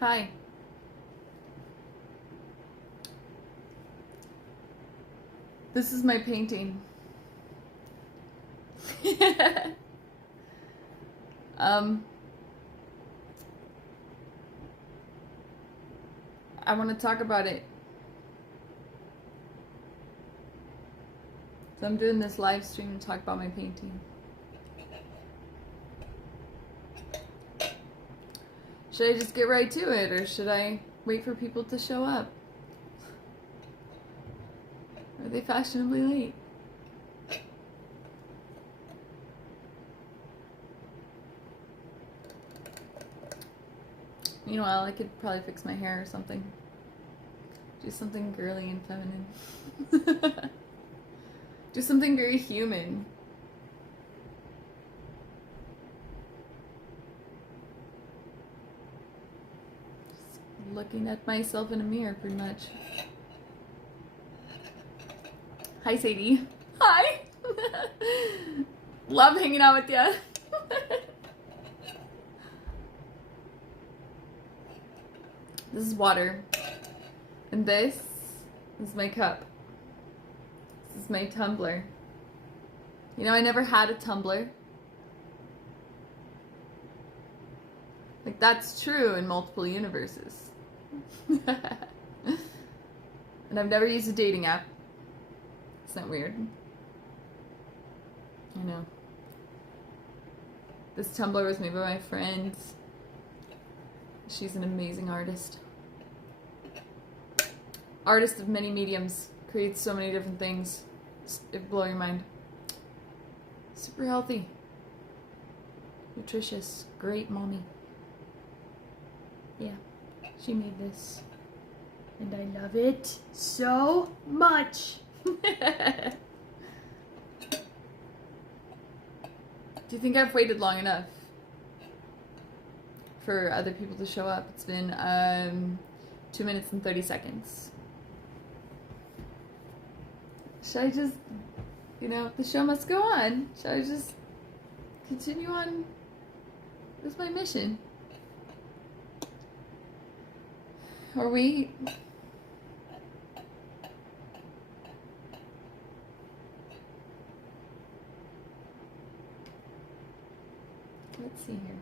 Hi. This is my painting. I want to talk about it. So I'm doing this live stream to talk about my painting. Should I just get right to it, or should I wait for people to show up? Are they fashionably late? Meanwhile, I could probably fix my hair or something. Do something girly and feminine. Do something very human. Just looking at myself in a mirror, pretty much. Hi, Sadie. Hi. Love hanging out with you. This is water. And this is my cup. This is my tumbler. You know, I never had a tumbler. Like, that's true in multiple universes. And I've never used a dating app. Isn't that weird? I know. This tumbler was made by my friend. She's an amazing artist. Artist of many mediums. Creates so many different things. It blow your mind. Super healthy. Nutritious. Great mommy. Yeah. She made this. And I love it so much. Do you think I've waited long enough for other people to show up? It's been 2 minutes and 30 seconds. Should I just, the show must go on. Should I just continue on with my mission? Or wait? Let's see here.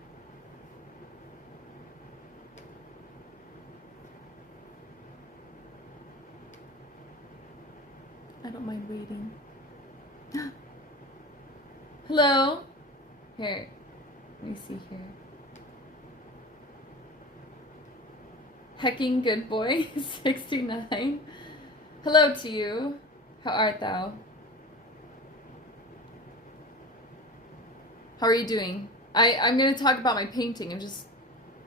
I don't mind waiting. Hello? Here. Let me see here. Hecking good boy, 69. Hello to you. How art thou? How are you doing? I'm going to talk about my painting. I just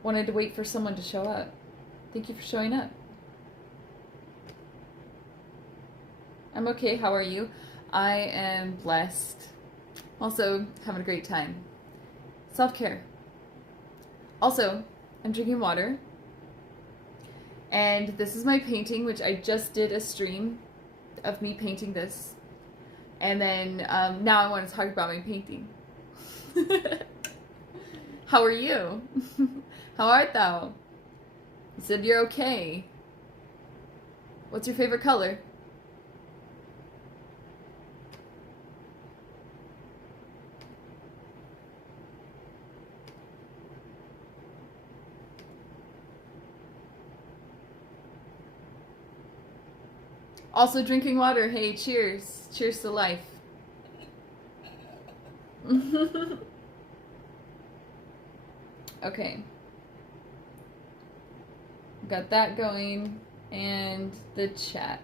wanted to wait for someone to show up. Thank you for showing up. I'm okay. How are you? I am blessed. Also, having a great time. Self-care. Also, I'm drinking water. And this is my painting, which I just did a stream of me painting this. And then now I want to talk about my painting. How are you? How art thou? You said you're okay. What's your favorite color? Also drinking water. Hey, cheers. Cheers to life. Okay. Got that going. And the chat.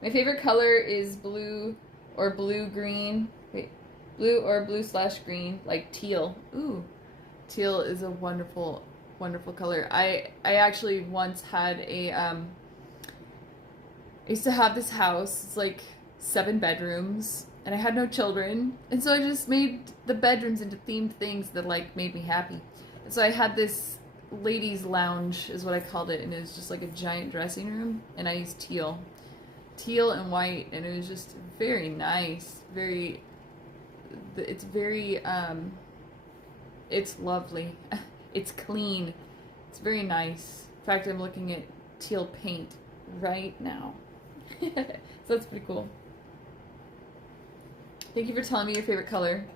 My favorite color is blue or blue-green. Wait. Blue or blue/green. Like teal. Ooh. Teal is a wonderful, wonderful color. I actually once had a... I used to have this house. It's like 7 bedrooms. And I had no children. And so I just made the bedrooms into themed things that like made me happy. And so I had this ladies lounge is what I called it. And it was just like a giant dressing room. And I used teal. Teal and white. And it was just very nice. It's very, it's lovely. It's clean. It's very nice. In fact, I'm looking at teal paint right now. So that's pretty cool. Thank you for telling me your favorite color.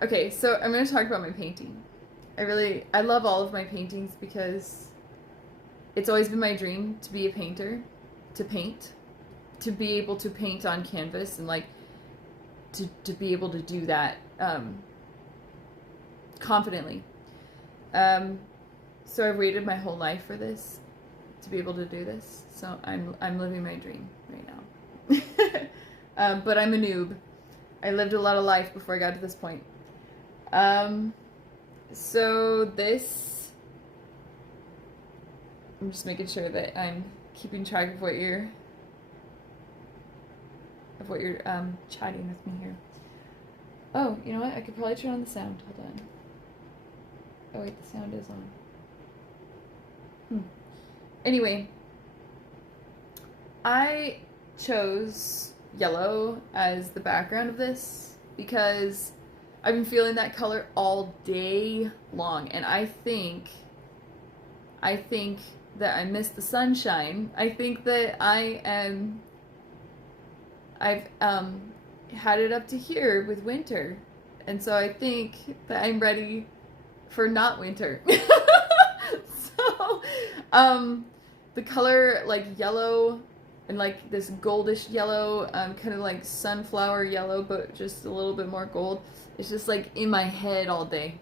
Okay, so I'm going to talk about my painting. I love all of my paintings because it's always been my dream to be a painter, to paint, to be able to paint on canvas and like to be able to do that confidently. So I've waited my whole life for this, to be able to do this. So I'm living my dream right now. But I'm a noob. I lived a lot of life before I got to this point. So this, I'm just making sure that I'm keeping track of what you're chatting with me here. Oh, you know what? I could probably turn on the sound. Hold on. Oh wait, the sound is on. Anyway, I chose yellow as the background of this because I've been feeling that color all day long, and I think that I miss the sunshine. I think that I've had it up to here with winter, and so I think that I'm ready for not winter. So, the color like yellow and like this goldish yellow, kind of like sunflower yellow, but just a little bit more gold. It's just like in my head all day.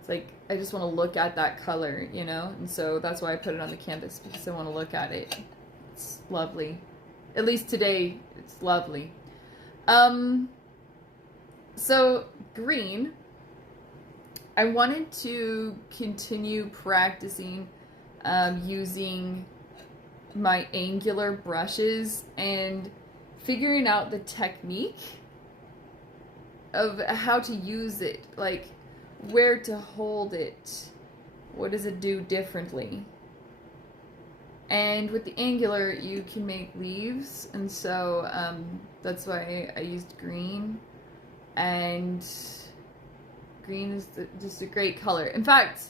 It's like I just want to look at that color, you know? And so that's why I put it on the canvas, because I want to look at it. It's lovely. At least today, it's lovely. So green, I wanted to continue practicing using my angular brushes and figuring out the technique of how to use it, like where to hold it, what does it do differently. And with the angular you can make leaves, and so that's why I used green, and green is just a great color. In fact,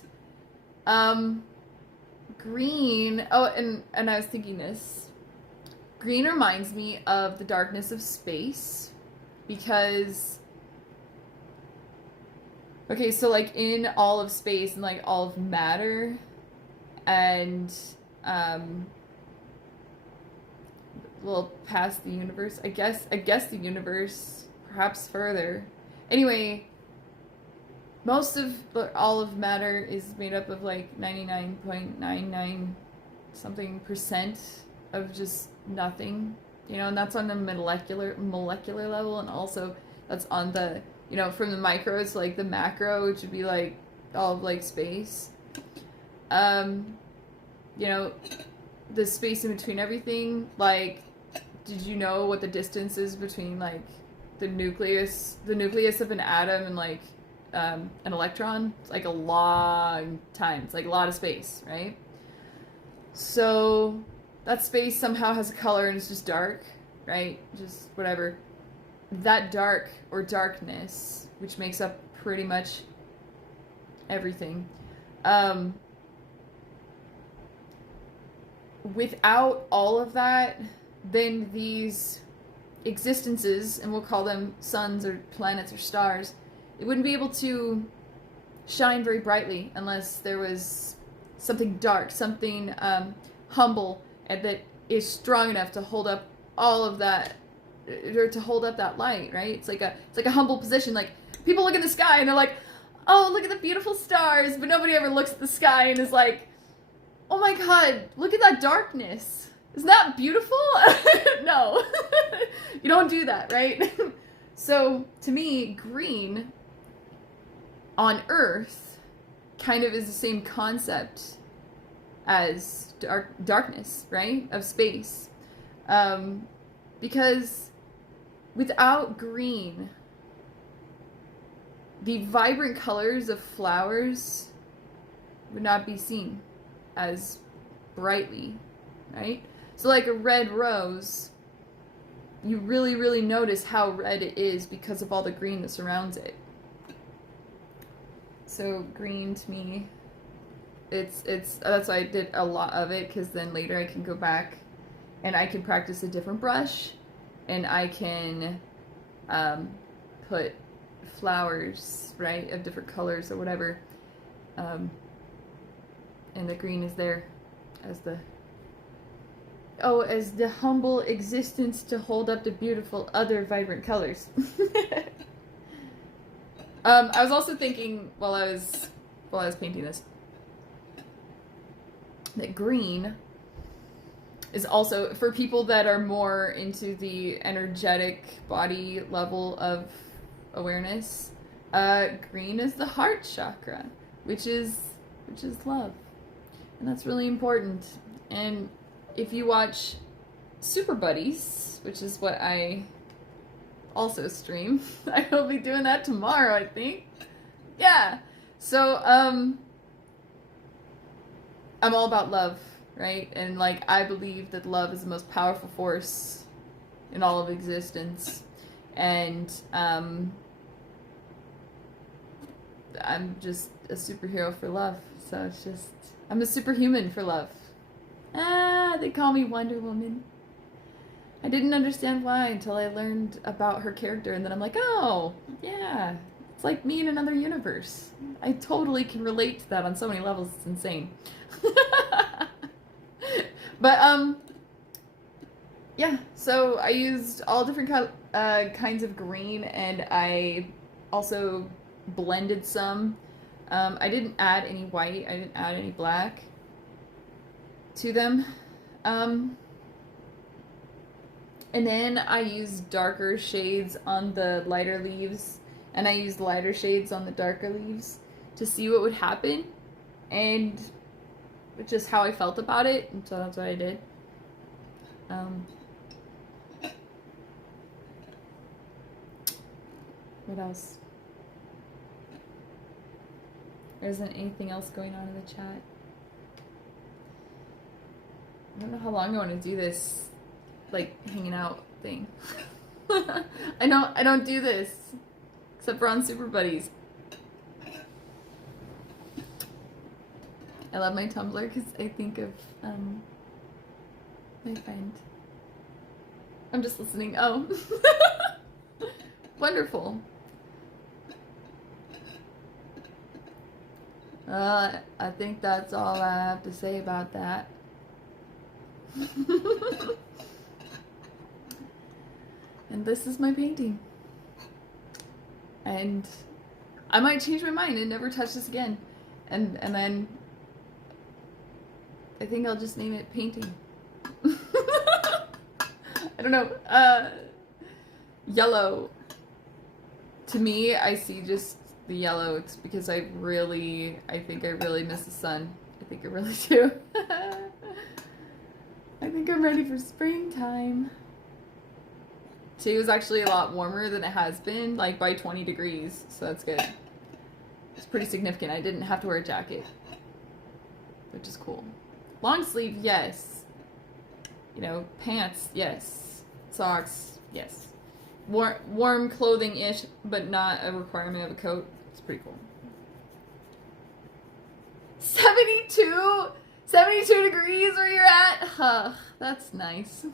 green, oh, and I was thinking this, green reminds me of the darkness of space, because, okay, so like in all of space and like all of matter, and well, past the universe, I guess the universe, perhaps further. Anyway, most of all of matter is made up of like 99.99 something percent of just nothing, you know, and that's on the molecular level, and also that's on the, you know, from the micros to like the macro, which would be like all of like space. You know, the space in between everything, like, did you know what the distance is between like the nucleus of an atom and like an electron? It's like a long time. It's like a lot of space, right? So that space somehow has a color and it's just dark, right? Just whatever. That dark or darkness, which makes up pretty much everything, without all of that, then these existences, and we'll call them suns or planets or stars, it wouldn't be able to shine very brightly unless there was something dark, something humble, and that is strong enough to hold up all of that, or to hold up that light, right? It's like a humble position. Like, people look in the sky and they're like, oh, look at the beautiful stars, but nobody ever looks at the sky and is like, oh my god, look at that darkness. Isn't that beautiful? No. You don't do that, right? So, to me, green on Earth kind of is the same concept as darkness, right? Of space. Because without green, the vibrant colors of flowers would not be seen as brightly, right? So like a red rose, you really, really notice how red it is because of all the green that surrounds it. So green to me it's that's why I did a lot of it, because then later I can go back and I can practice a different brush, and I can put flowers, right, of different colors or whatever, and the green is there as the humble existence to hold up the beautiful other vibrant colors. I was also thinking while I was painting this that green is also for people that are more into the energetic body level of awareness. Green is the heart chakra, which is love, and that's really important. And if you watch Super Buddies, which is what I also stream, I will be doing that tomorrow, I think. Yeah. So I'm all about love, right? And like I believe that love is the most powerful force in all of existence. And I'm just a superhero for love. So it's just I'm a superhuman for love. They call me Wonder Woman. I didn't understand why until I learned about her character, and then I'm like, oh, yeah, it's like me in another universe. I totally can relate to that on so many levels. It's insane. But yeah, so I used all different kinds of green, and I also blended some. I didn't add any white, I didn't add any black to them. And then I used darker shades on the lighter leaves, and I used lighter shades on the darker leaves to see what would happen, and just how I felt about it, and so that's what I did. What else? There isn't anything else going on in the chat. I don't know how long I want to do this, like, hanging out thing. I don't do this, except for on Super Buddies. I love my Tumblr because I think of my friend. I'm just listening. Oh. Wonderful. I think that's all I have to say about that. And this is my painting. And I might change my mind and never touch this again. And then I think I'll just name it painting. I don't know. Yellow. To me, I see just the yellow. It's because I think I really miss the sun. I think I really do. I think I'm ready for springtime. Today was actually a lot warmer than it has been, like by 20 degrees, so that's good. It's pretty significant. I didn't have to wear a jacket, which is cool. Long sleeve, yes. You know, pants, yes. Socks, yes. Warm clothing-ish, but not a requirement of a coat. It's pretty cool. 72 degrees where you're at? Huh, that's nice.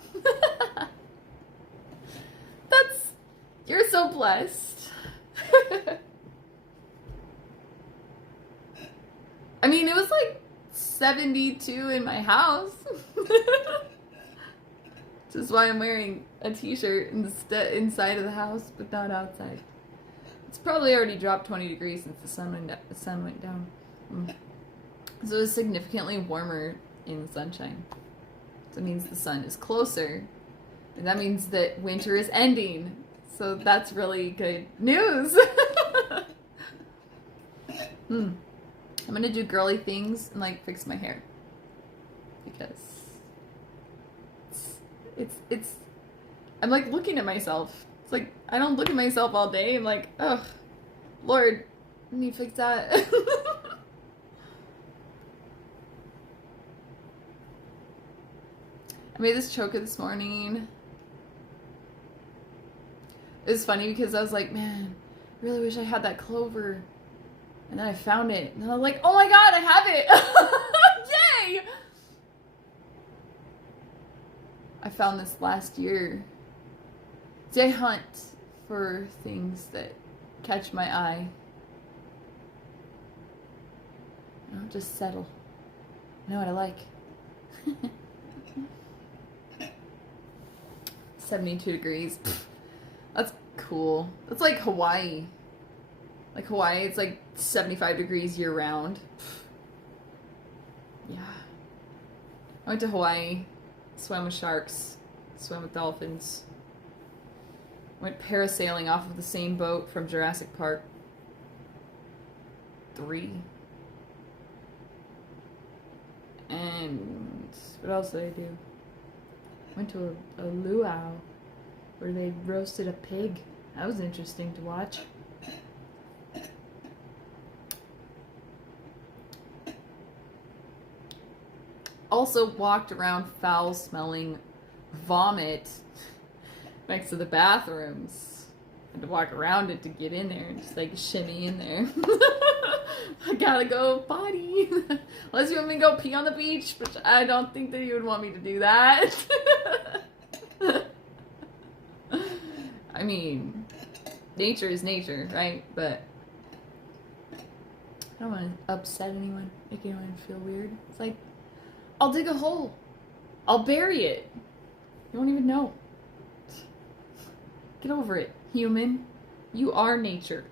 You're so blessed. I mean, it was like 72 in my house. Which is why I'm wearing a t-shirt inside of the house, but not outside. It's probably already dropped 20 degrees since the sun went down. So it's significantly warmer in the sunshine. So it means the sun is closer. And that means that winter is ending. So that's really good news. I'm gonna do girly things and like fix my hair. Because it's I'm like looking at myself. It's like I don't look at myself all day. I'm like, ugh, Lord, I need to fix that. I made this choker this morning. It was funny because I was like, man, I really wish I had that clover. And then I found it, and I was like, oh my god, I have it! Yay! I found this last year. See, I hunt for things that catch my eye. I don't just settle. I know what I like. 72 degrees. That's cool. That's like Hawaii. Like Hawaii, it's like 75 degrees year round. Yeah. I went to Hawaii, swam with sharks, swam with dolphins. Went parasailing off of the same boat from Jurassic Park 3. And what else did I do? Went to a luau where they roasted a pig. That was interesting to watch. Also walked around foul-smelling vomit next to the bathrooms. Had to walk around it to get in there and just like shimmy in there. I gotta go potty. Unless you want me to go pee on the beach, which I don't think that you would want me to do that. I mean, nature is nature, right? But I don't want to upset anyone, make anyone feel weird. It's like, I'll dig a hole. I'll bury it. You won't even know. Get over it, human. You are nature.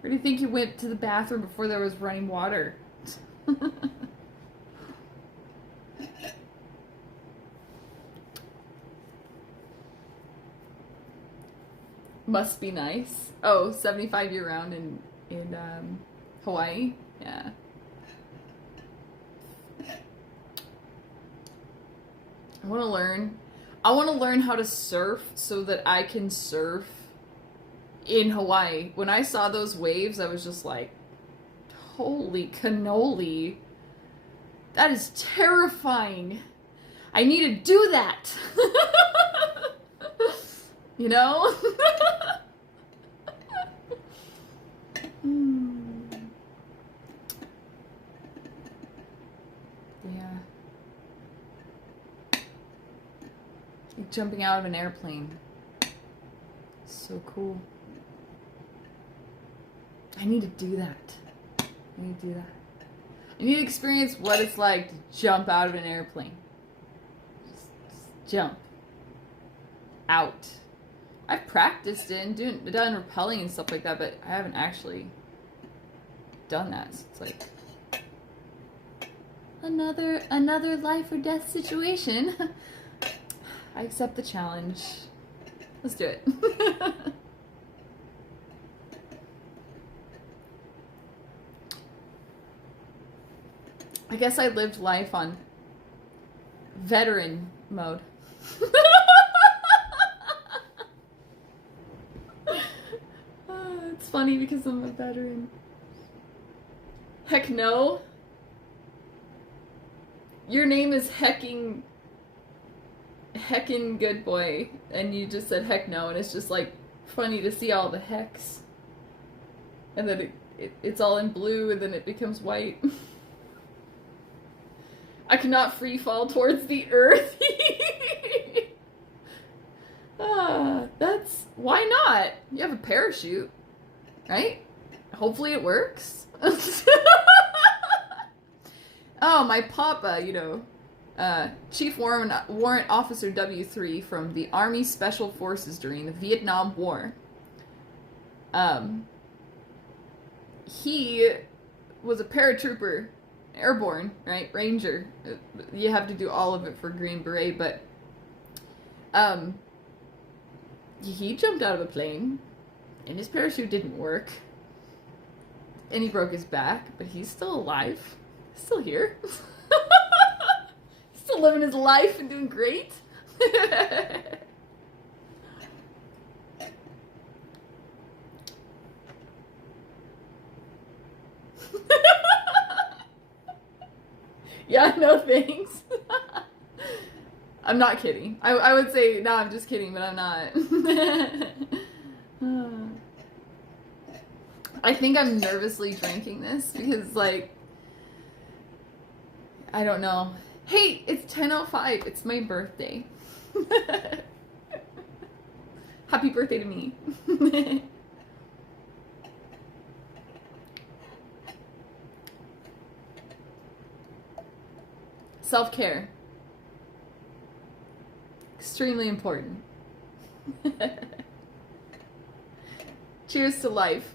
Where do you think you went to the bathroom before there was running water? Must be nice. Oh, 75 year round in Hawaii? Yeah. I want to learn how to surf so that I can surf in Hawaii. When I saw those waves, I was just like, holy cannoli. That is terrifying. I need to do that. You know? Yeah. Like jumping out of an airplane. So cool. I need to do that. I need to do that. I need to experience what it's like to jump out of an airplane. Just jump. Out. I've practiced it and done rappelling and stuff like that, but I haven't actually done that. So it's like another life or death situation. I accept the challenge. Let's do it. I guess I lived life on veteran mode. It's funny because I'm a veteran. Heck no. Your name is heckin' good boy, and you just said heck no, and it's just like funny to see all the hecks. And then it's all in blue, and then it becomes white. I cannot free fall towards the earth. That's, why not? You have a parachute, right? Hopefully it works. Oh, my papa, you know, Chief Warrant Officer W3 from the Army Special Forces during the Vietnam War. He was a paratrooper, airborne, right? Ranger. You have to do all of it for Green Beret, but he jumped out of a plane, and his parachute didn't work, and he broke his back, but he's still alive. He's still here. Still living his life and doing great. Yeah, no thanks. I'm not kidding. I would say, no, I'm just kidding, but I'm not. I think I'm nervously drinking this because, like, I don't know. Hey, it's 10:05. It's my birthday. Happy birthday to me. Self-care. Extremely important. Cheers to life.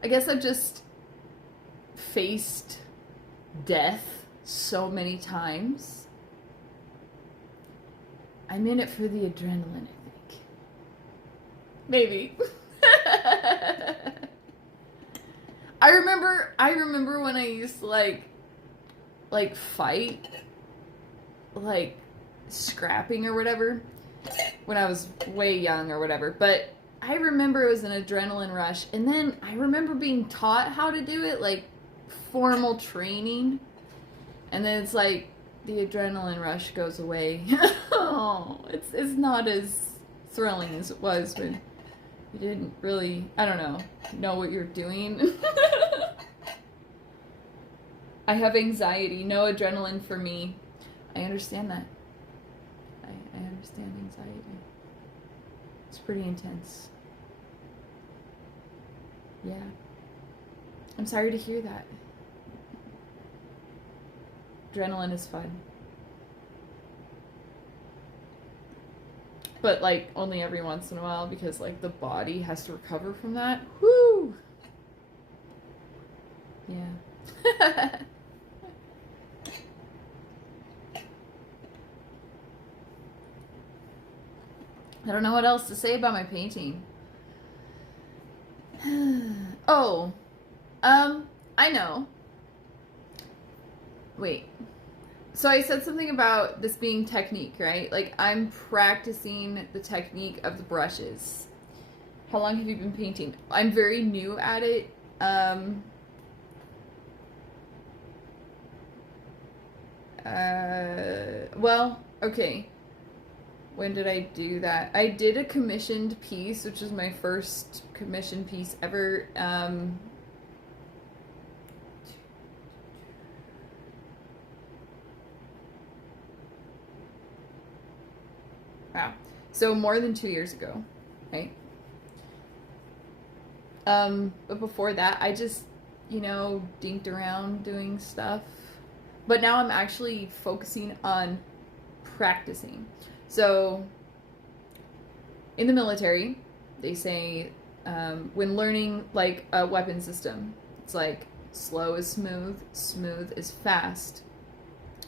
I guess I've just faced death so many times. I'm in it for the adrenaline, I think. Maybe. I remember when I used to like fight, like scrapping or whatever, when I was way young or whatever. But I remember it was an adrenaline rush, and then I remember being taught how to do it, like formal training, and then it's like the adrenaline rush goes away. Oh, it's not as thrilling as it was when you didn't really, I don't know what you're doing. I have anxiety, no adrenaline for me. I understand that. I understand anxiety. It's pretty intense. Yeah. I'm sorry to hear that. Adrenaline is fun. But, like, only every once in a while because, like, the body has to recover from that. Woo! Yeah. I don't know what else to say about my painting. Oh, I know. Wait. So I said something about this being technique, right? Like, I'm practicing the technique of the brushes. How long have you been painting? I'm very new at it. Well, okay. When did I do that? I did a commissioned piece, which is my first commissioned piece ever. Wow. So more than 2 years ago, right? But before that, I just, dinked around doing stuff. But now I'm actually focusing on practicing. So, in the military, they say when learning like a weapon system, it's like slow is smooth, smooth is fast.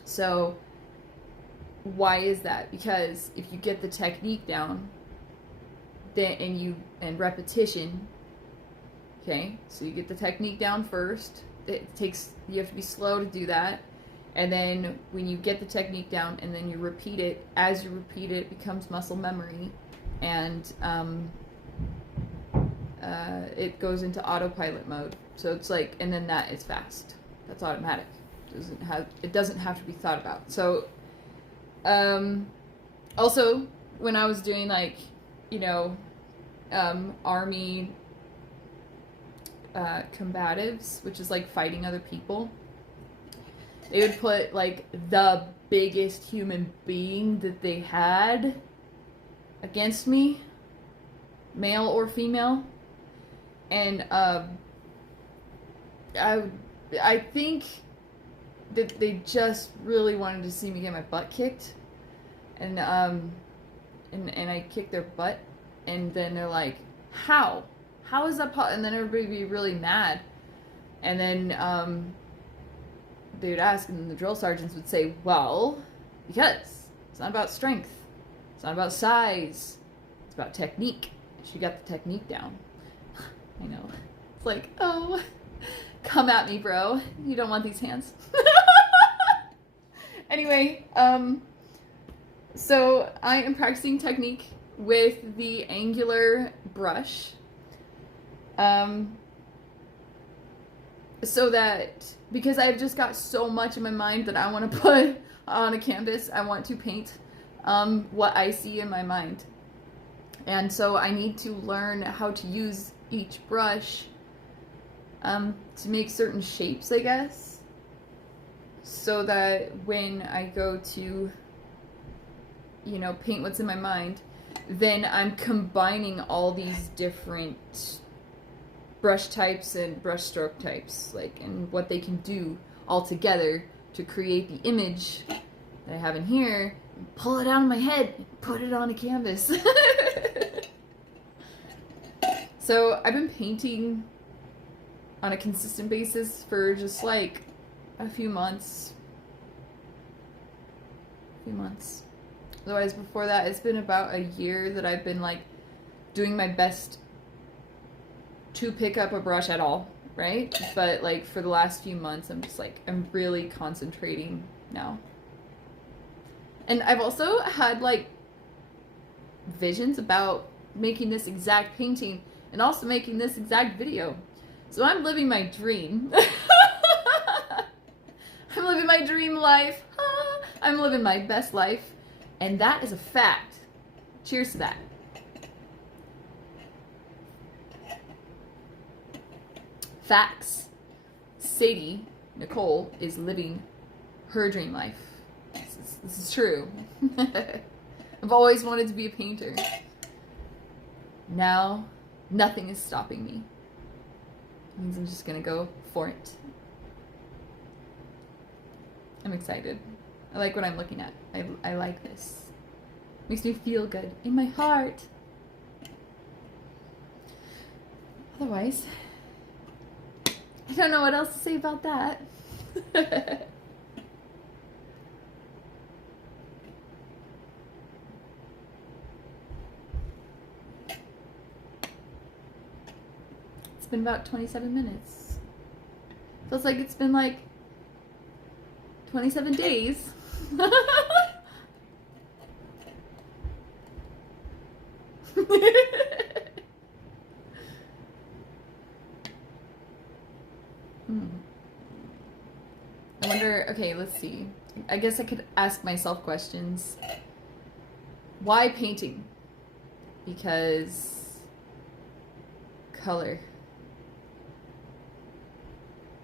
So, why is that? Because if you get the technique down, then and repetition, okay, so you get the technique down first. You have to be slow to do that. And then when you get the technique down and then you repeat it, as you repeat it, it becomes muscle memory, and it goes into autopilot mode. So it's like, and then that is fast. That's automatic. It doesn't have to be thought about. So, also when I was doing like, army combatives, which is like fighting other people. They would put, like, the biggest human being that they had against me, male or female. And, I think that they just really wanted to see me get my butt kicked. And I kicked their butt. And then they're like, how? How is that possible? And then everybody would be really mad. And then, they would ask, and the drill sergeants would say, well, because it's not about strength, it's not about size, it's about technique. She got the technique down. I know. It's like, oh, come at me, bro. You don't want these hands. Anyway, so I am practicing technique with the angular brush. So that, because I've just got so much in my mind that I want to on a canvas, I want to paint what I see in my mind. And so I need to learn how to use each brush to make certain shapes, I guess, so that when I go to, you know, paint what's in my mind, then I'm combining all these different brush types and brush stroke types, like, and what they can do all together to create the image that I have in here, and pull it out of my head, and put it on a canvas. So I've been painting on a consistent basis for just like a few months. Otherwise, before that, it's been about a year that I've been like doing my best to pick up a brush at all, right? But like for the last few months, I'm just like, I'm really concentrating now. And I've also had like visions about making this exact painting and also making this exact video. So I'm living my dream. I'm living my dream life. I'm living my best life. And that is a fact. Cheers to that. Facts. Sadie Nichole is living her dream life. This is true. I've always wanted to be a painter. Now, nothing is stopping me. It means I'm just gonna go for it. I'm excited. I like what I'm looking at. I like this. Makes me feel good in my heart. Otherwise, I don't know what else to say about that. It's been about 27 minutes. Feels like it's been like 27 days. I wonder, okay, let's see. I guess I could ask myself questions. Why painting? Because color.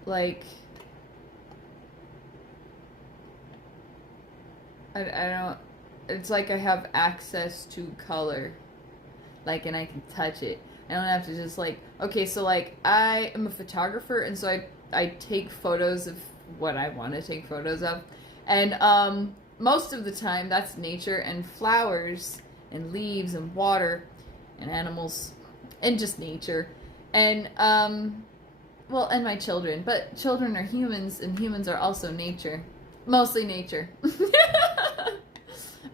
Like, I don't, it's like I have access to color, like, and I can touch it. I don't have to just like, okay, so like I am a photographer, and so I take photos of what I want to take photos of, and most of the time that's nature and flowers and leaves and water and animals and just nature, and well, and my children, but children are humans, and humans are also nature, mostly nature.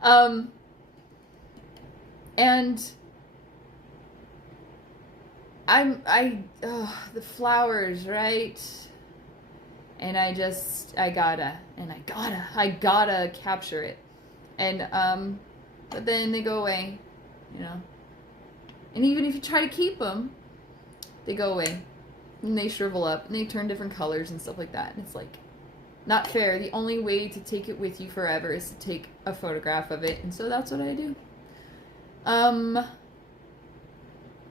And the flowers, right? And I gotta capture it. And, but then they go away, you know. And even if you try to keep them, they go away. And they shrivel up, and they turn different colors and stuff like that. And it's like, not fair. The only way to take it with you forever is to take a photograph of it. And so that's what I do.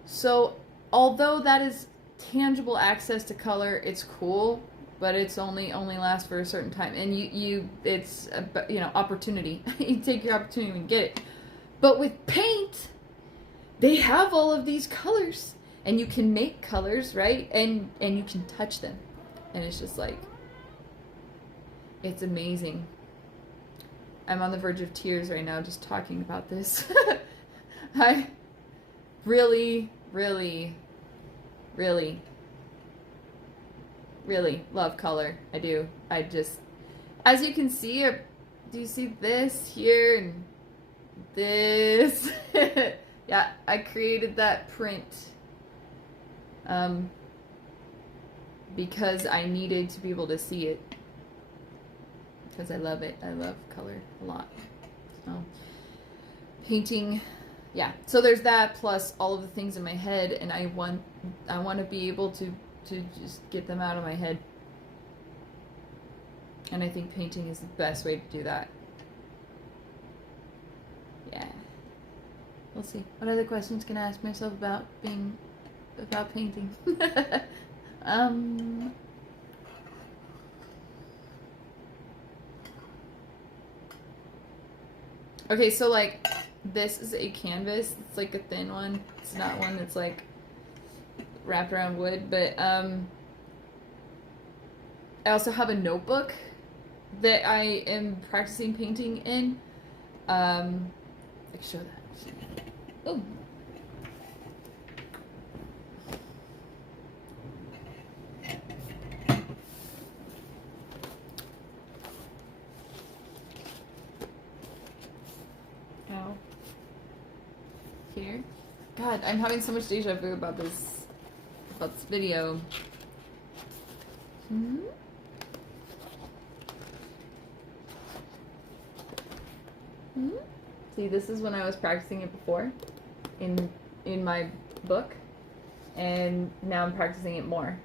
So although that is tangible access to color, it's cool, but it's only lasts for a certain time. And it's you know, opportunity. You take your opportunity and get it. But with paint, they have all of these colors, and you can make colors, right? And you can touch them. And it's just like, it's amazing. I'm on the verge of tears right now just talking about this. I really, really, really, really love color. I do. I just, as you can see, do you see this here and this? Yeah, I created that print because I needed to be able to see it. Because I love it. I love color a lot. So, painting, yeah. So there's that, plus all of the things in my head, and I want to be able to just get them out of my head. And I think painting is the best way to do that. Yeah. We'll see. What other questions can I ask myself about painting? Okay, so like this is a canvas. It's like a thin one. It's not one that's like wrapped around wood, but I also have a notebook that I am practicing painting in. I can show that. Oh. Ow. Here. God, I'm having so much deja vu about this video. See, this is when I was practicing it before in my book, and now I'm practicing it more.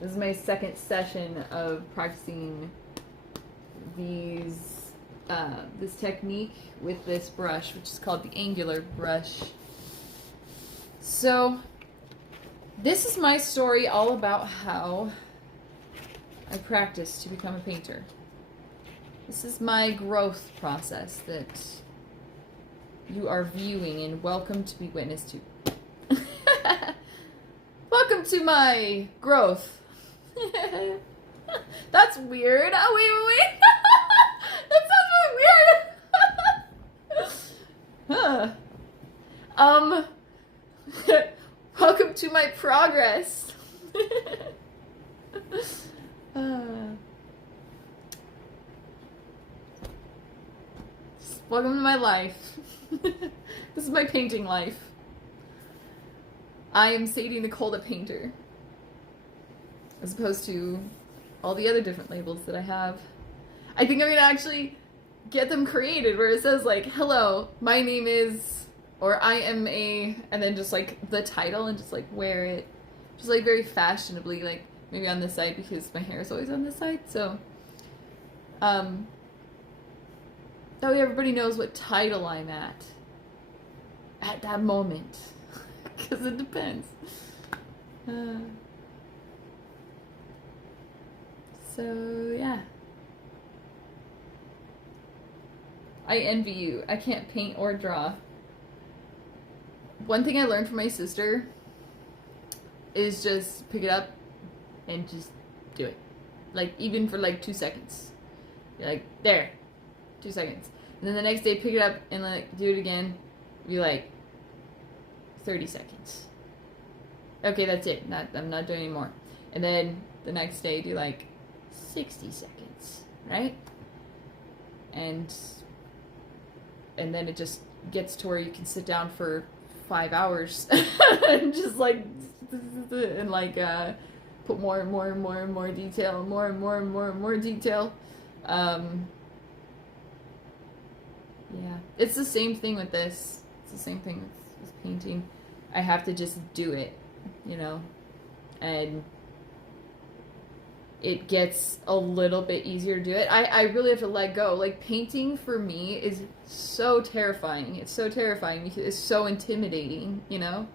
This is my second session of practicing this technique with this brush, which is called the angular brush. So this is my story all about how I practice to become a painter. This is my growth process that you are viewing and welcome to be witness to. Welcome to my growth. That's weird. Oh, wait. That sounds really weird. Welcome to my progress. Welcome to my life. This is my painting life. I am Sadie Nichole, the painter, as opposed to all the other different labels that I have. I think I'm gonna actually get them created where it says like, hello, my name is, or I am a, and then just like the title, and just like wear it just like very fashionably, like maybe on this side because my hair is always on this side, so that way everybody knows what title I'm at that moment. Because it depends. So, yeah. I envy you. I can't paint or draw. One thing I learned from my sister is just pick it up and just do it. Like, even for like 2 seconds. You're like, there. 2 seconds. And then the next day pick it up and like do it again. Be like 30 seconds. Okay, that's it. I'm not doing anymore. And then the next day do like 60 seconds, right? And then it just gets to where you can sit down for 5 hours and just like and like put more and more and more and more detail, more and more and more and more detail. Yeah, it's the same thing with this. It's the same thing with painting. I have to just do it, you know, and it gets a little bit easier to do it. I really have to let go. Like, painting for me is so terrifying. It's so terrifying because it's so intimidating, you know?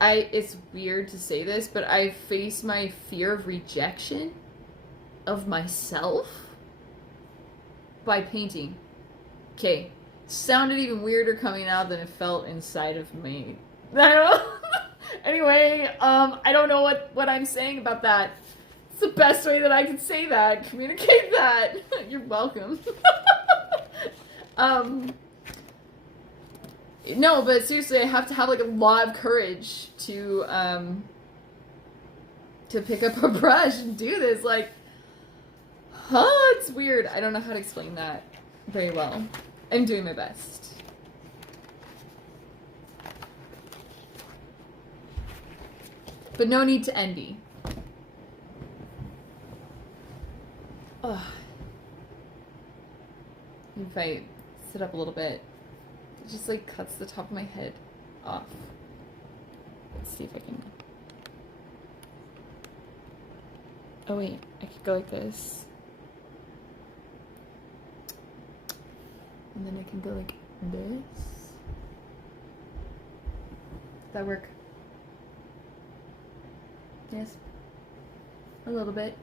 It's weird to say this, but I face my fear of rejection of myself by painting. Okay, sounded even weirder coming out than it felt inside of me. I don't know. Anyway, I don't know what I'm saying about that. It's the best way that I can say that. Communicate that. You're welcome. No, but seriously, I have to have like a lot of courage to pick up a brush and do this. Like, it's weird. I don't know how to explain that very well. I'm doing my best. But no need to envy. Ugh. If I sit up a little bit, it just like cuts the top of my head off. Let's see if I can. Oh wait, I could go like this. And then I can go like this. Does that work? Yes. A little bit.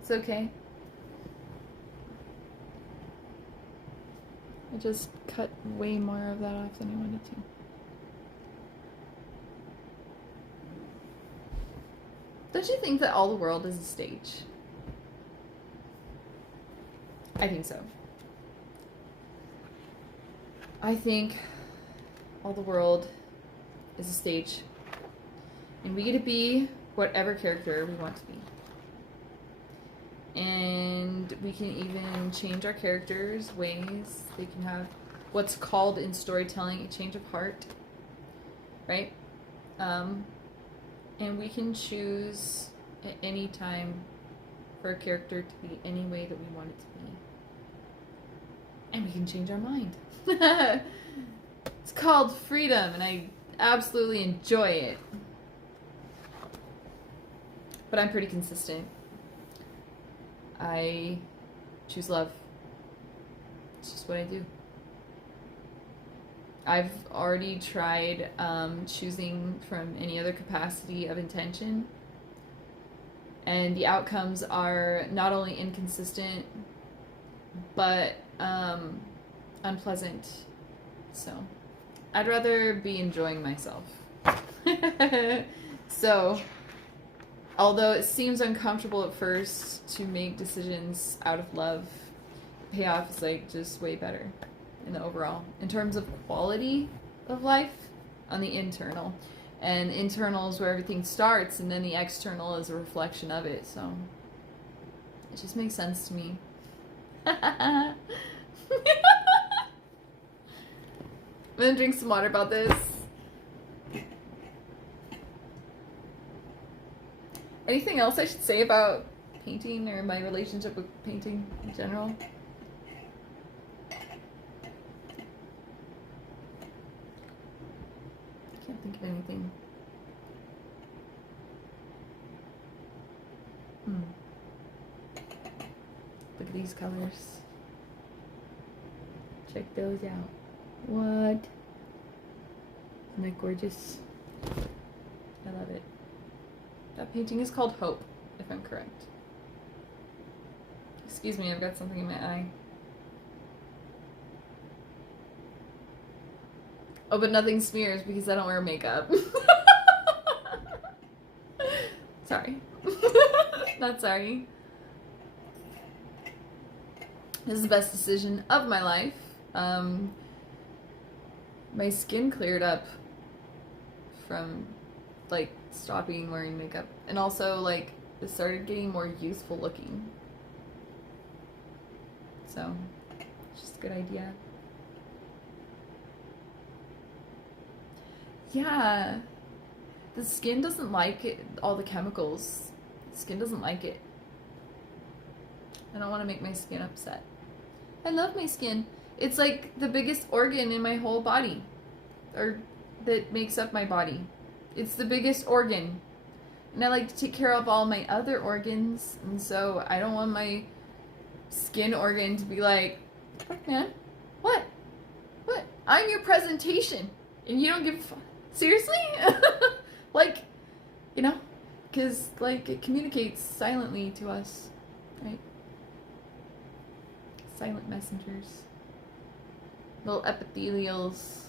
It's okay. I just cut way more of that off than I wanted to. Don't you think that all the world is a stage? I think so. I think all the world is a stage. And we get to be whatever character we want to be. And we can even change our characters' ways. They can have what's called in storytelling a change of heart. Right? And we can choose at any time for a character to be any way that we want it to be. And we can change our mind. It's called freedom, and I absolutely enjoy it. But I'm pretty consistent. I choose love. It's just what I do. I've already tried choosing from any other capacity of intention, and the outcomes are not only inconsistent, but unpleasant. So I'd rather be enjoying myself. So although it seems uncomfortable at first to make decisions out of love, the payoff is like just way better in the overall. In terms of quality of life, on the internal. And internal is where everything starts, and then the external is a reflection of it. So it just makes sense to me. I'm gonna drink some water about this. Anything else I should say about painting or my relationship with painting in general? Can't think of anything. Look at these colors. Check those out. What? Isn't that gorgeous? I love it. That painting is called Hope, if I'm correct. Excuse me, I've got something in my eye. Oh, but nothing smears because I don't wear makeup. Sorry. Not sorry. This is the best decision of my life. My skin cleared up from, like, stopping wearing makeup. And also, like, it started getting more youthful looking. So, it's just a good idea. Yeah. The skin doesn't like it, all the chemicals. The skin doesn't like it. I don't want to make my skin upset. I love my skin. It's like the biggest organ in my whole body. Or that makes up my body. It's the biggest organ. And I like to take care of all my other organs. And so I don't want my skin organ to be like, what, man? What? What? I'm your presentation. And you don't give a fuck. Seriously? Like, you know? Because, like, it communicates silently to us. Right? Silent messengers. Little epithelials,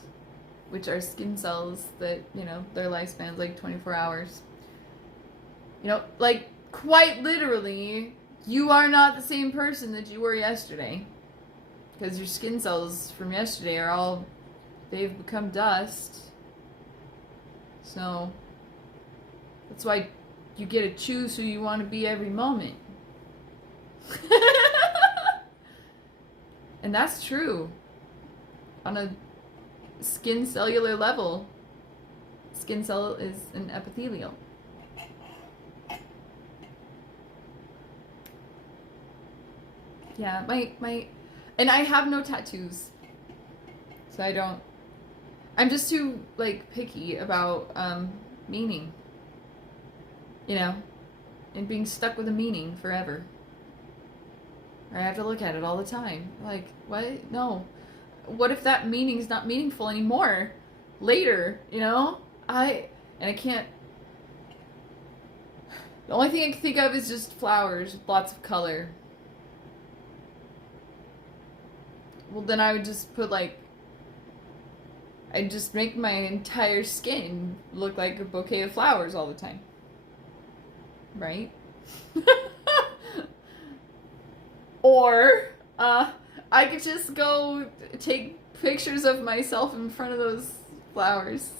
which are skin cells that, you know, their lifespan's like 24 hours. You know, like, quite literally, you are not the same person that you were yesterday. Because your skin cells from yesterday are all, they've become dust. So, that's why you get to choose who you want to be every moment. And that's true. On a skin cellular level, skin cell is an epithelial. Yeah, my and I have no tattoos. So I don't, I'm just too, like, picky about meaning. You know? and being stuck with a meaning forever. Or I have to look at it all the time. Like, what? No. What if that meaning's not meaningful anymore? Later, you know? I can't... The only thing I can think of is just flowers, lots of color. Well, then I would just put, like... I'd just make my entire skin look like a bouquet of flowers all the time. Right? Or, I could just go take pictures of myself in front of those flowers.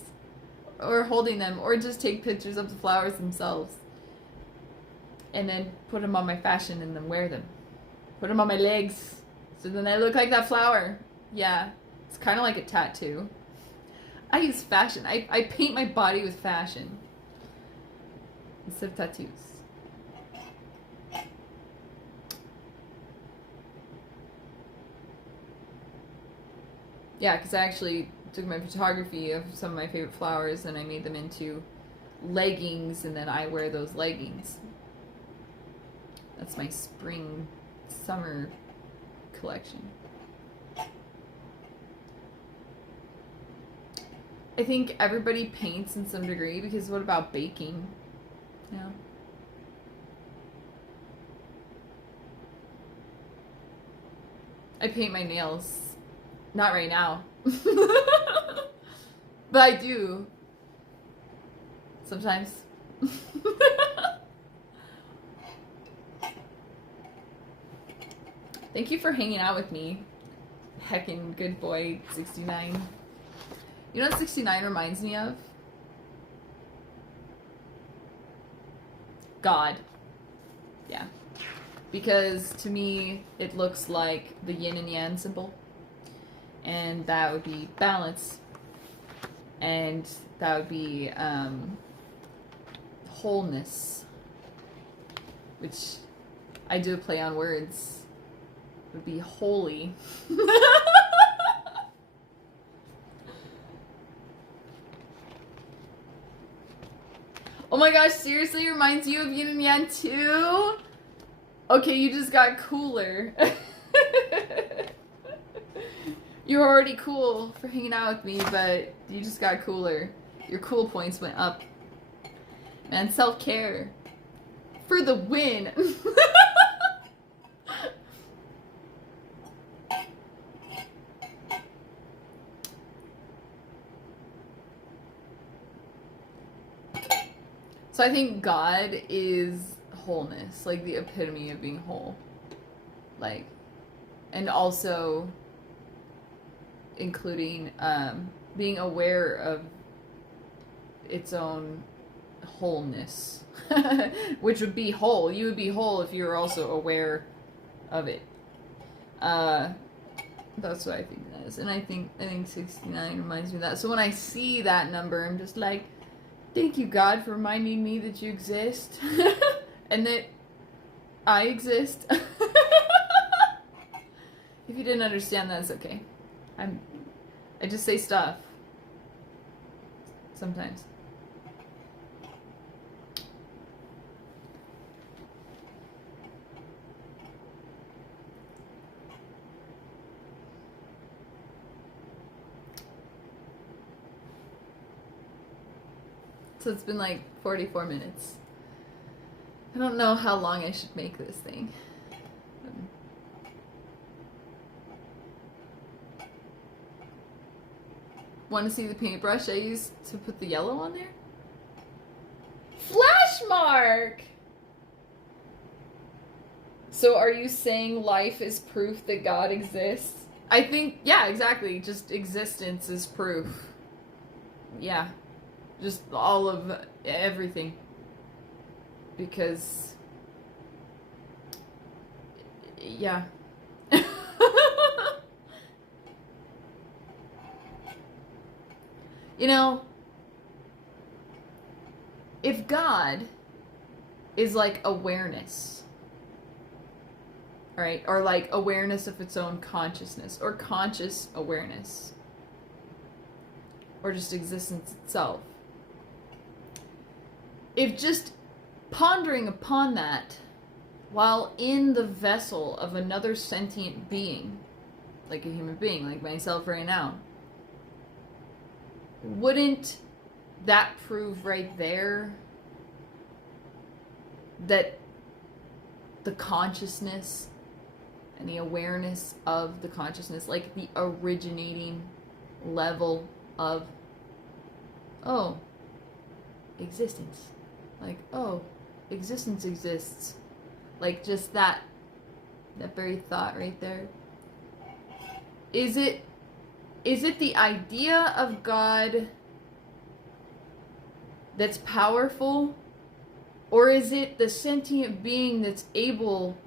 Or holding them. Or just take pictures of the flowers themselves. And then put them on my fashion and then wear them. Put them on my legs. So then I look like that flower. Yeah. It's kind of like a tattoo. I use fashion. I paint my body with fashion. Instead of tattoos. Yeah, because I actually took my photography of some of my favorite flowers and I made them into leggings, and then I wear those leggings. That's my spring, summer collection. I think everybody paints in some degree, because what about baking? You know? I paint my nails. Not right now. But I do. Sometimes. Thank you for hanging out with me. Heckin' good boy 69. You know what 69 reminds me of? God. Yeah. Because to me, it looks like the yin and yang symbol. And that would be balance. And that would be wholeness. Which I do play on words. Would be holy. Oh my gosh, seriously? Reminds you of yin and yang too? Okay, you just got cooler. You were already cool for hanging out with me, but you just got cooler. Your cool points went up. Man, self-care. For the win. So I think God is wholeness, like the epitome of being whole. Like, and also including being aware of its own wholeness, which would be whole. You would be whole if you were also aware of it. That's what I think that is. And I think 69 reminds me of that. So when I see that number, I'm just like, thank you, God, for reminding me that you exist. And that I exist. If you didn't understand that, it's okay. I just say stuff. Sometimes. So it's been like 44 minutes. I don't know how long I should make this thing. Want to see the paintbrush I used to put the yellow on there? Flash mark! So are you saying life is proof that God exists? I think, yeah, exactly. Just existence is proof. Yeah. Just all of everything. Because, yeah. You know, if God is like awareness, right? Or like awareness of its own consciousness, or conscious awareness, or just existence itself. If just pondering upon that while in the vessel of another sentient being, like a human being, like myself right now, wouldn't that prove right there that the consciousness and the awareness of the consciousness, like the originating level of, oh, existence. Like, oh, existence exists. Like, just that very thought right there. Is it the idea of God that's powerful? Or is it the sentient being that's able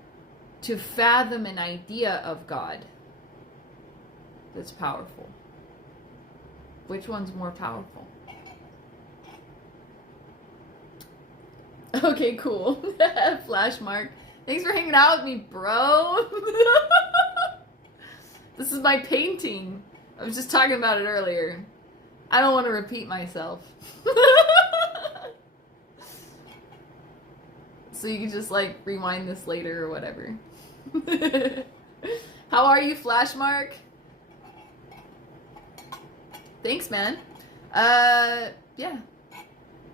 to fathom an idea of God that's powerful? Which one's more powerful? Okay, cool. Flash mark. Thanks for hanging out with me, bro. This is my painting. I was just talking about it earlier. I don't want to repeat myself. So you can just like rewind this later or whatever. How are you, Flashmark? Thanks, man. Yeah.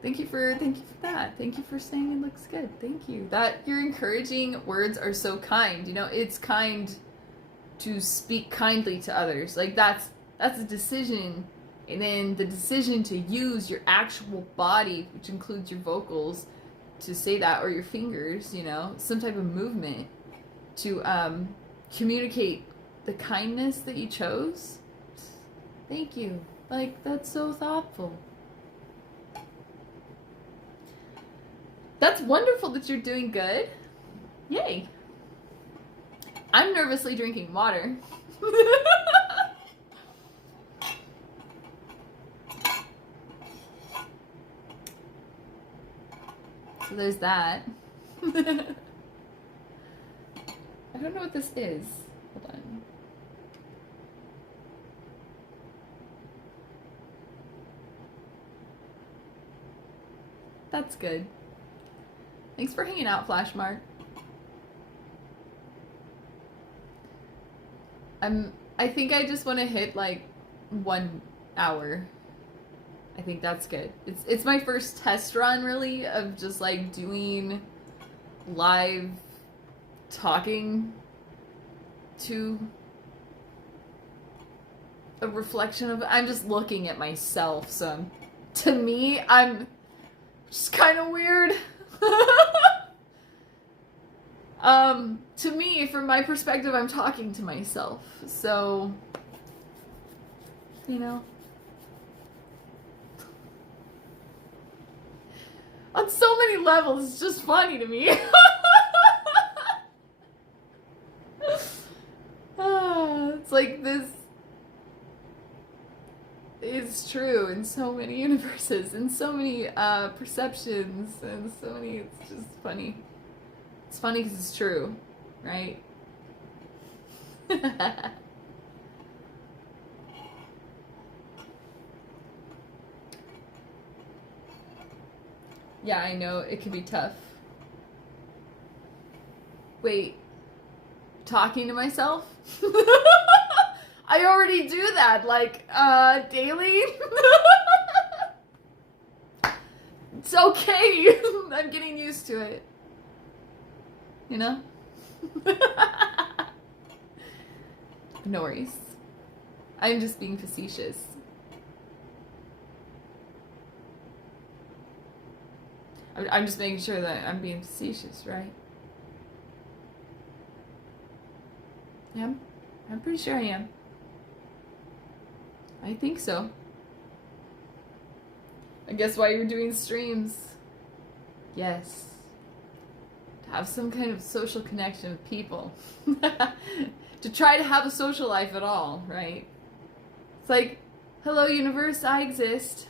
Thank you for that. Thank you for saying it looks good. Thank you. That your encouraging words are so kind. You know, it's kind to speak kindly to others. Like that's a decision. And then the decision to use your actual body, which includes your vocals, to say that, or your fingers, you know, some type of movement to communicate the kindness that you chose. Thank you. Like, that's so thoughtful. That's wonderful that you're doing good. Yay. I'm nervously drinking water. So there's that. I don't know what this is. Hold on. That's good. Thanks for hanging out, Flashmark. I think I just want to hit like 1 hour. I think that's good. It's my first test run, really, of just like doing live talking to a reflection of, I'm just looking at myself, so to me, I'm just kind of weird. To me, from my perspective, I'm talking to myself, so, you know. On so many levels, it's just funny to me. It's like this is true in so many universes, and so many perceptions, and so many, it's just funny. It's funny because it's true, right? Yeah, I know, it can be tough. Wait, talking to myself? I already do that, like, daily? It's okay, I'm getting used to it. You know? No worries. I'm just being facetious. I'm just making sure that I'm being facetious, right? Yeah, I'm pretty sure I am. I think so. I guess why you're doing streams. Yes. To have some kind of social connection with people. To try to have a social life at all, right? It's like, hello universe, I exist.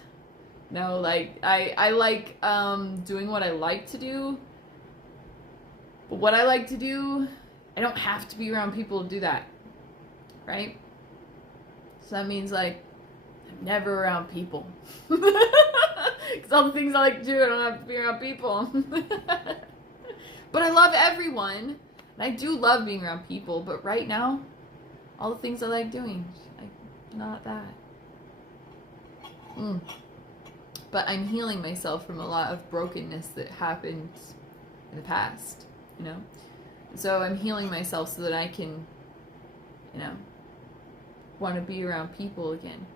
No, like, I like doing what I like to do. But what I like to do, I don't have to be around people to do that. Right? So that means, like, I'm never around people. Because all the things I like to do, I don't have to be around people. But I love everyone. And I do love being around people. But right now, all the things I like doing, not that. But I'm healing myself from a lot of brokenness that happened in the past, you know? So I'm healing myself so that I can, you know, want to be around people again.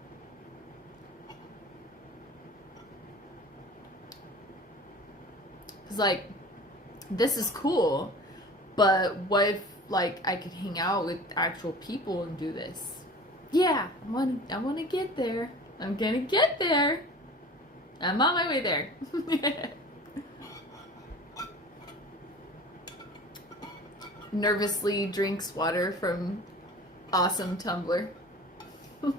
Because, like, this is cool, but what if, like, I could hang out with actual people and do this? Yeah, I want to get there. I'm gonna get there. I'm on my way there. Nervously drinks water from awesome tumbler. The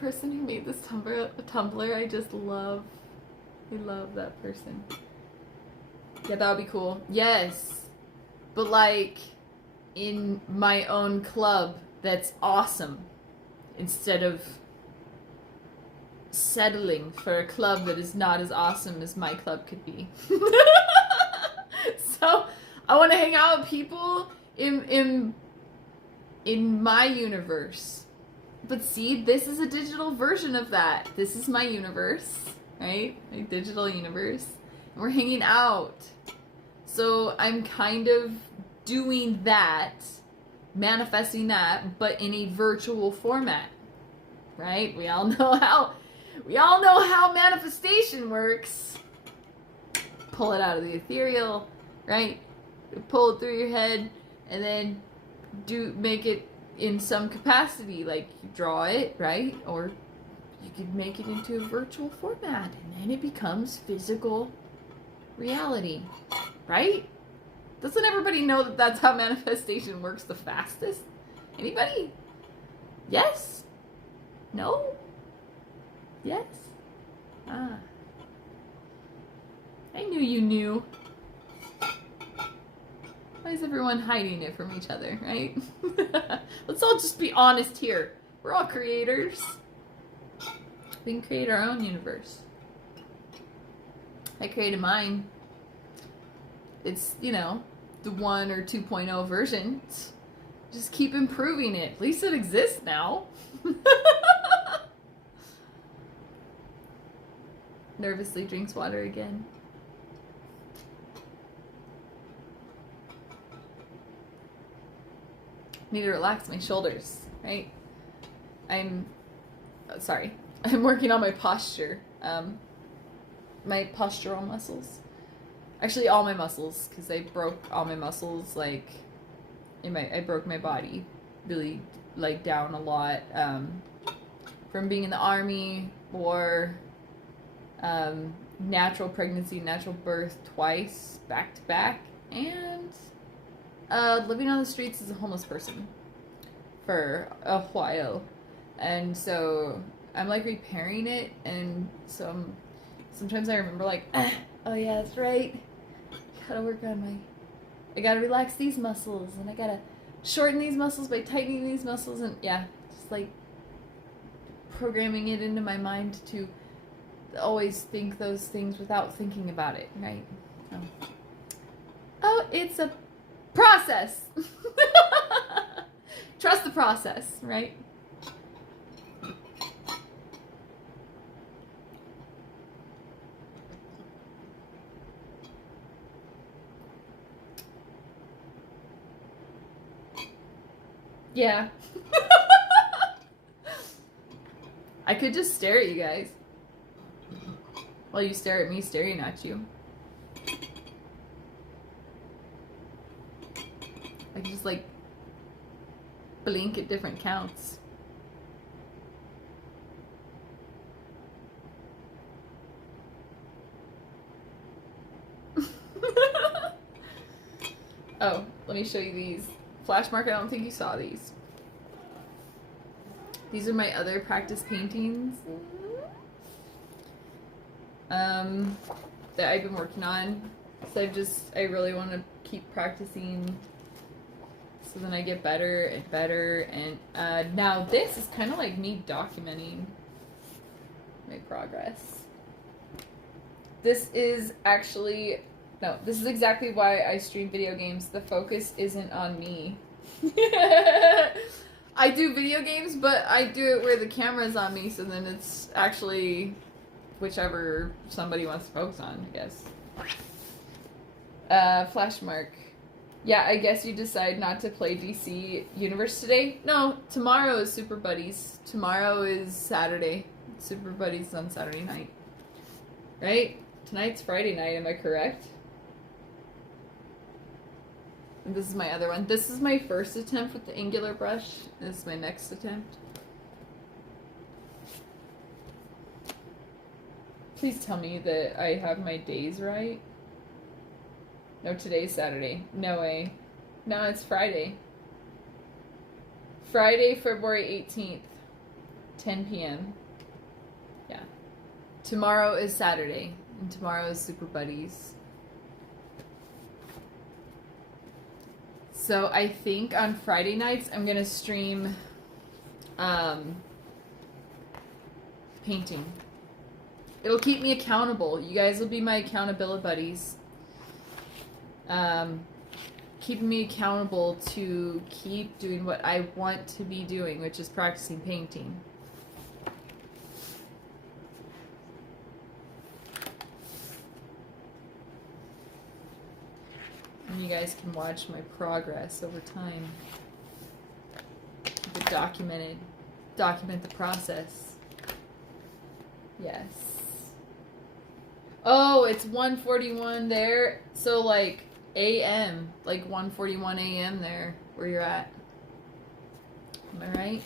person who made this tumbler, I just love. I love that person. Yeah, that would be cool. Yes. But like in my own club that's awesome, instead of settling for a club that is not as awesome as my club could be. So I want to hang out with people in my universe. But see, this is a digital version of that. This is my universe, right? My digital universe. And we're hanging out. So I'm kind of doing that, manifesting that, but in a virtual format, right? We all know how manifestation works. Pull it out of the ethereal, right? Pull it through your head, and then make it in some capacity, like you draw it, right? Or you could make it into a virtual format, and then it becomes physical reality, right? Doesn't everybody know that that's how manifestation works the fastest? Anybody? Yes? No? Yes? Ah. I knew you knew. Why is everyone hiding it from each other, right? Let's all just be honest here. We're all creators. We can create our own universe. I created mine. It's, you know, the 1 or 2.0 version. Just keep improving it. At least it exists now. Nervously drinks water again. Need to relax my shoulders, right? I'm working on my posture. My postural muscles. Actually, all my muscles, because I broke all my muscles, like, I broke my body really, like, down a lot, from being in the army, or, natural pregnancy, natural birth twice, back to back, and, living on the streets as a homeless person for a while. And so I'm like repairing it, and so sometimes I remember like, oh yeah, that's right. I gotta relax these muscles, and I gotta shorten these muscles by tightening these muscles, and yeah, just like programming it into my mind to always think those things without thinking about it, right? Oh, it's a process. Trust the process, right? Yeah. I could just stare at you guys while you stare at me staring at you. I could just like blink at different counts. Oh, let me show you these. Flash mark, I don't think you saw these. These are my other practice paintings that I've been working on. So I really want to keep practicing So then I get better and better, and now this is kind of like me documenting my progress. This is actually, no, this is exactly why I stream video games. The focus isn't on me. I do video games, but I do it where the camera's on me, so then it's actually whichever somebody wants to focus on, I guess. Flashmark. Yeah, I guess you decide not to play DC Universe today? No, tomorrow is Super Buddies. Tomorrow is Saturday. Super Buddies on Saturday night. Right? Tonight's Friday night, am I correct? And this is my other one. This is my first attempt with the angular brush. This is my next attempt. Please tell me that I have my days right. No, today's Saturday. No way. No, it's Friday. Friday, February 18th, 10 p.m. Yeah. Tomorrow is Saturday, and tomorrow is Super Buddies. So I think on Friday nights I'm gonna stream painting. It'll keep me accountable. You guys will be my accountability buddies. Keeping me accountable to keep doing what I want to be doing, which is practicing painting. And you guys can watch my progress over time. Keep it documented. Document the process. Yes. Oh, it's 1:41 there. So like a.m. like 1:41 a.m. there where you're at. Am I right?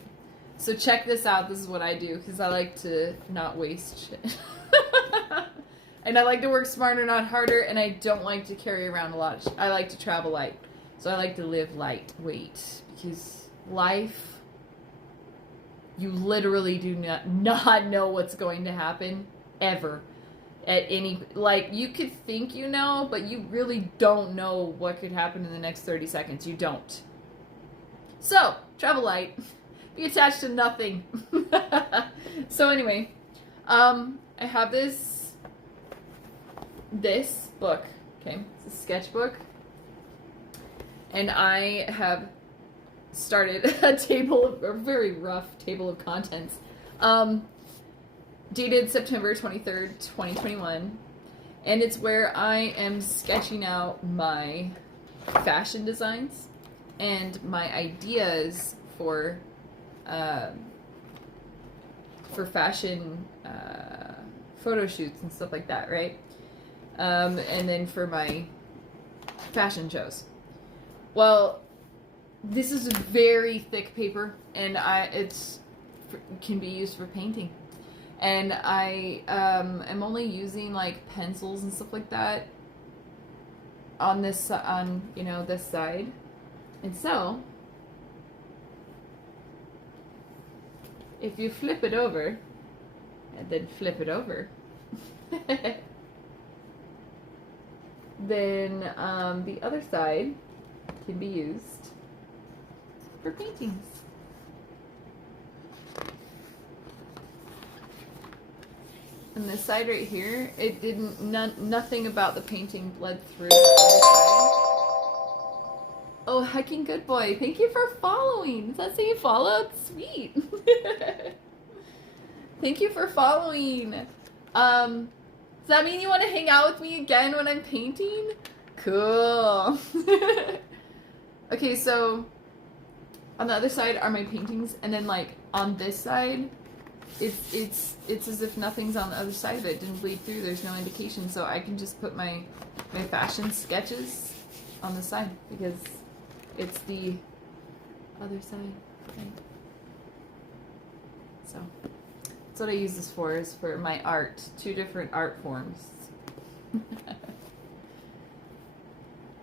So check this out. This is what I do because I like to not waste shit. And I like to work smarter, not harder, and I don't like to carry around a lot of shit. I like to travel light. So I like to live lightweight because life, you literally do not know what's going to happen ever. At any, like, you could think you know, but you really don't know what could happen in the next 30 seconds. You don't. So, travel light. Be attached to nothing. So anyway, I have this book, okay? It's a sketchbook. And I have started a very rough table of contents. Dated September 23rd, 2021, and it's where I am sketching out my fashion designs and my ideas for fashion photo shoots and stuff like that, right? And then for my fashion shows. Well, this is a very thick paper, and can be used for painting. And I am only using like pencils and stuff like that on this this side. And so if you flip it over and then flip it over, then the other side can be used for paintings. And this side right here, it didn't, nothing about the painting bled through the other side. Oh, hecking good boy. Thank you for following. Does that say you followed? Sweet. Thank you for following. Does that mean you want to hang out with me again when I'm painting? Cool. Okay, so on the other side are my paintings, and then like on this side, it's as if nothing's on the other side of it. It didn't bleed through. There's no indication, so I can just put my fashion sketches on the side because it's the other side. Right? So that's what I use this for, is for my art. 2 different art forms.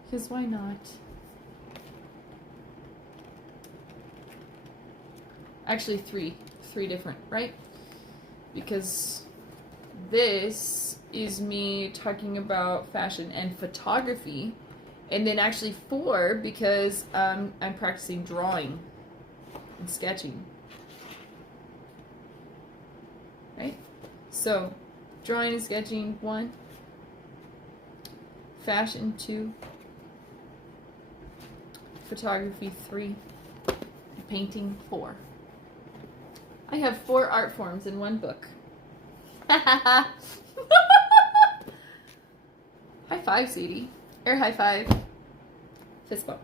Because why not? Actually 3 different, right? Because this is me talking about fashion and photography, And then actually 4 because I'm practicing drawing and sketching. Right? So, drawing and sketching 1, fashion 2, photography 3, painting 4. I have 4 art forms in one book. High five, Sadie. Air high five. Fist bump.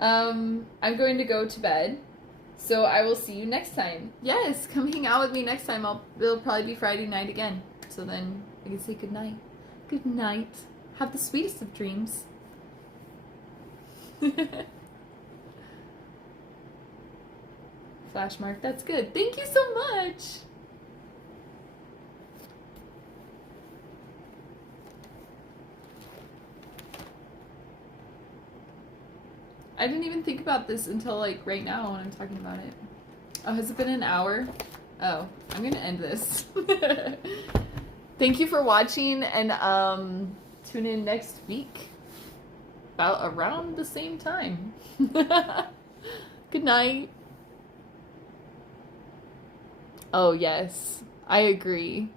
I'm going to go to bed, so I will see you next time. Yes, come hang out with me next time. It'll probably be Friday night again. So then I can say good night. Good night. Have the sweetest of dreams. Flash mark. That's good. Thank you so much. I didn't even think about this until like right now when I'm talking about it. Oh, has it been an hour? Oh, I'm gonna end this. Thank you for watching, and tune in next week about around the same time. Good night. Oh yes, I agree.